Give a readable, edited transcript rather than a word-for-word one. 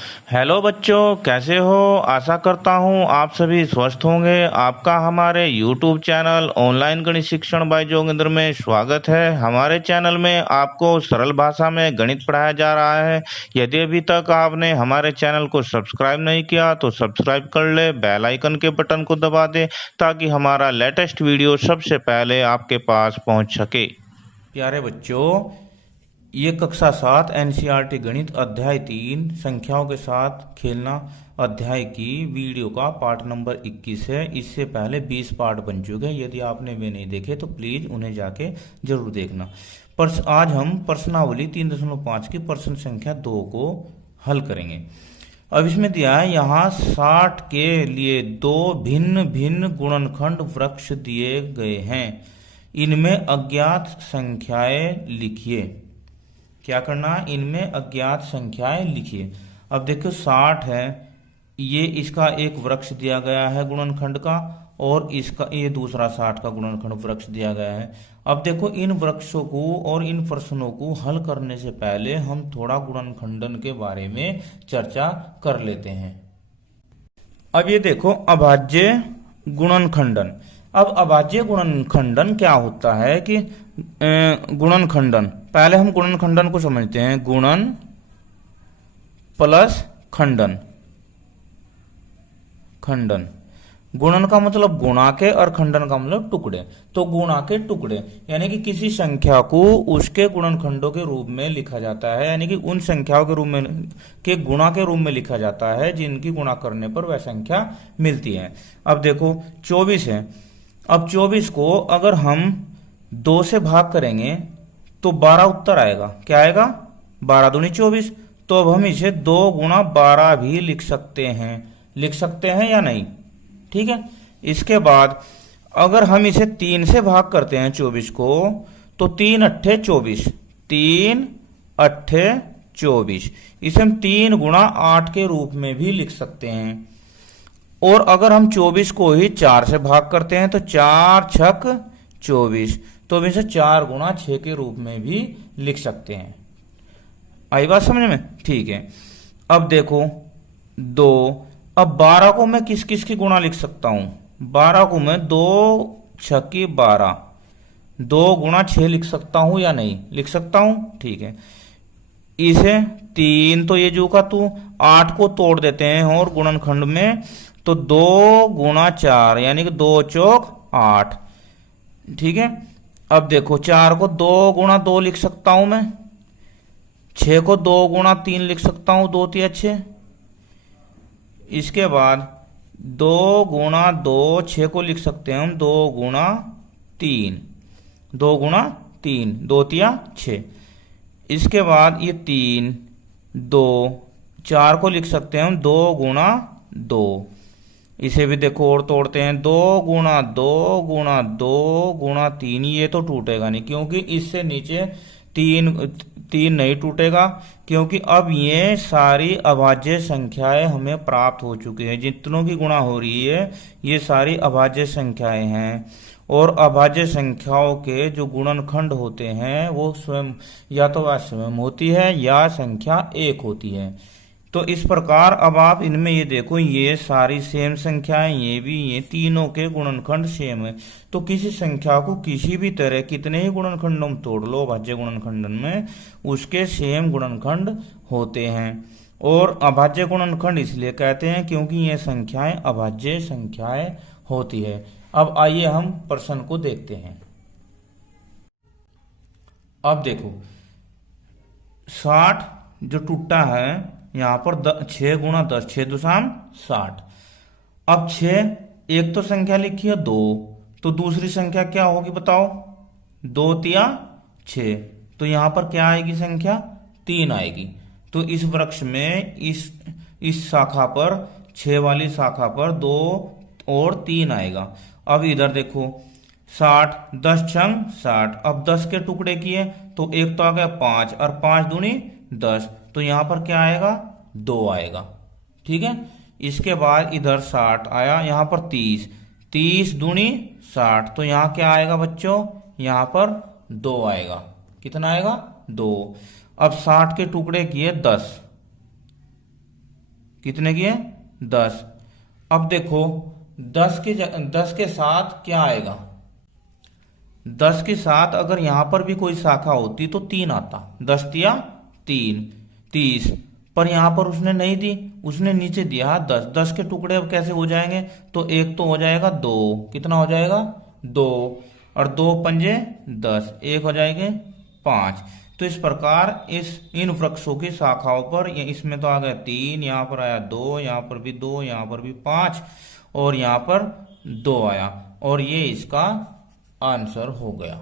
Hello बच्चों, कैसे हो। आशा करता हूँ आप सभी स्वस्थ होंगे। आपका हमारे YouTube चैनल ऑनलाइन गणित शिक्षण बाय जोगिंदर में स्वागत है। हमारे चैनल में आपको सरल भाषा में गणित पढ़ाया जा रहा है। यदि अभी तक आपने हमारे चैनल को सब्सक्राइब नहीं किया तो सब्सक्राइब कर ले, बेल आइकन के बटन को दबा दे ताकि हमारा लेटेस्ट वीडियो सबसे पहले आपके पास पहुँच सके। प्यारे बच्चों, ये कक्षा 7 एनसीईआरटी गणित अध्याय 3 संख्याओं के साथ खेलना अध्याय की वीडियो का पार्ट नंबर 21 है। इससे पहले 20 पार्ट बन चुके हैं। यदि आपने वे नहीं देखे तो प्लीज उन्हें जाके जरूर देखना। पर आज हम प्रश्नावली 3.5 की प्रश्न संख्या 2 को हल करेंगे। अब इसमें दिया है यहाँ 60 के लिए दो भिन्न भिन्न गुणनखंड वृक्ष दिए गए हैं, इनमें अज्ञात संख्याएं लिखिए। क्या करना, इनमें अज्ञात संख्याएं लिखिए। अब देखो 60 है, ये इसका एक वृक्ष दिया गया है गुणनखंड का, और इसका ये दूसरा 60 का गुणनखंड वृक्ष दिया गया है। अब देखो इन वृक्षों को और इन प्रश्नों को हल करने से पहले हम थोड़ा गुणनखंडन के बारे में चर्चा कर लेते हैं। अब ये देखो अभाज्य गुणनखंडन। अब अभाज्य गुणनखंडन क्या होता है कि गुणनखंडन, पहले हम गुणनखंडन को समझते हैं। गुणन प्लस खंडन। खंडन, गुणन का मतलब गुणा के और खंडन का मतलब टुकड़े। तो गुणा के टुकड़े यानी कि किसी संख्या को उसके गुणनखंडों के रूप में लिखा जाता है, यानी कि उन संख्याओं के रूप में के गुणा के रूप में लिखा जाता है जिनकी गुणा करने पर वह संख्या मिलती है। अब देखो 24 है। अब 24 को अगर हम 2 से भाग करेंगे तो 12 उत्तर आएगा। क्या आएगा? 12 दूनी 24। तो अब हम इसे 2 गुणा 12 भी लिख सकते हैं। लिख सकते हैं या नहीं? ठीक है। इसके बाद अगर हम इसे 3 से भाग करते हैं 24 को, तो 3 अट्ठे 24। 3 अट्ठे 24। इसे हम 3 गुणा 8 के रूप में भी लिख सकते हैं। और अगर हम 24 को ही 4 से भाग करते हैं तो 4 छक 24। तो हम इसे 4 गुणा 6 के रूप में भी लिख सकते हैं। आई बात समझ में? ठीक है। अब देखो 2। अब 12 को मैं किस किस की गुणा लिख सकता हूं? 12 को मैं 2 छक्की 12, 2 गुणा 6 लिख सकता हूं या नहीं? लिख सकता हूं। ठीक है। इसे 3 तो ये जो का तू 8 को तोड़ देते हैं और गुणनखंड में, तो 2 गुणा 4 यानी कि 2 चौक 8। ठीक है। अब देखो 4 को 2 गुणा 2 लिख सकता हूं मैं। 6 को 2 गुणा 3 लिख सकता हूं, 2 तिया 6। इसके बाद 2 गुणा 2, 6 को लिख सकते हैं हम 2 गुणा 3। 2 गुणा 3, 2 तिया 6। इसके बाद ये 3, 2, 4 को लिख सकते हैं हम 2 गुणा 2। इसे भी देखो और तोड़ते हैं। 2 गुणा 2 गुणा 2 गुणा 3, ये तो टूटेगा नहीं क्योंकि इससे नीचे 3 नहीं टूटेगा, क्योंकि अब ये सारी अभाज्य संख्याएं हमें प्राप्त हो चुकी हैं। जितनों की गुणा हो रही है ये सारी अभाज्य संख्याएं हैं। और अभाज्य संख्याओं के जो गुणनखंड होते हैं वो स्वयं या तो वह स्वयं होती है या संख्या 1 होती है। तो इस प्रकार अब आप इनमें ये देखो, ये सारी सेम संख्याएं, ये भी, ये तीनों के गुणनखंड सेम है। तो किसी संख्या को किसी भी तरह कितने ही गुणनखंडों में तोड़ लो अभाज्य गुणनखंडन में, उसके सेम गुणनखंड होते हैं। और अभाज्य गुणनखंड इसलिए कहते हैं क्योंकि ये संख्याएं अभाज्य संख्याएं होती है। अब आइए हम प्रश्न को देखते हैं। अब देखो 60 जो टूटा है यहां पर 6 गुणा 10, 6 दुसाम 60। अब 6, एक तो संख्या लिखी है 2, तो दूसरी संख्या क्या होगी बताओ? 2 तिया 6। तो यहां पर क्या आएगी संख्या? 3 आएगी। तो इस वृक्ष में इस शाखा पर, 6 वाली शाखा पर 2 और 3 आएगा। अब इधर देखो 60, 10 छंग 60। अब 10 के टुकड़े किए तो एक तो आ गया 5 और 5 दूनी 10। तो यहां पर क्या आएगा? 2 आएगा। ठीक है। इसके बाद इधर 60 आया, यहां पर 30, 30 दूनी 60। तो यहां क्या आएगा बच्चों? यहां पर 2 आएगा। कितना आएगा? 2। अब 60 के टुकड़े किए 10, कितने की है 10। अब देखो 10 के साथ क्या आएगा, 10 के साथ अगर यहां पर भी कोई शाखा होती तो 3 आता, 10 तिया 3, 30। पर यहां पर उसने नहीं दी, उसने नीचे दिया 10। 10 के टुकड़े अब कैसे हो जाएंगे, तो एक तो हो जाएगा 2, कितना हो जाएगा 2, और 2 पंजे 10, एक हो जाएंगे 5। तो इस प्रकार इन वृक्षों की शाखाओं पर इसमें तो आ गया 3, यहाँ पर आया 2, यहाँ पर भी 2, यहाँ पर भी 5, और यहाँ पर 2 आया, और ये इसका आंसर हो गया।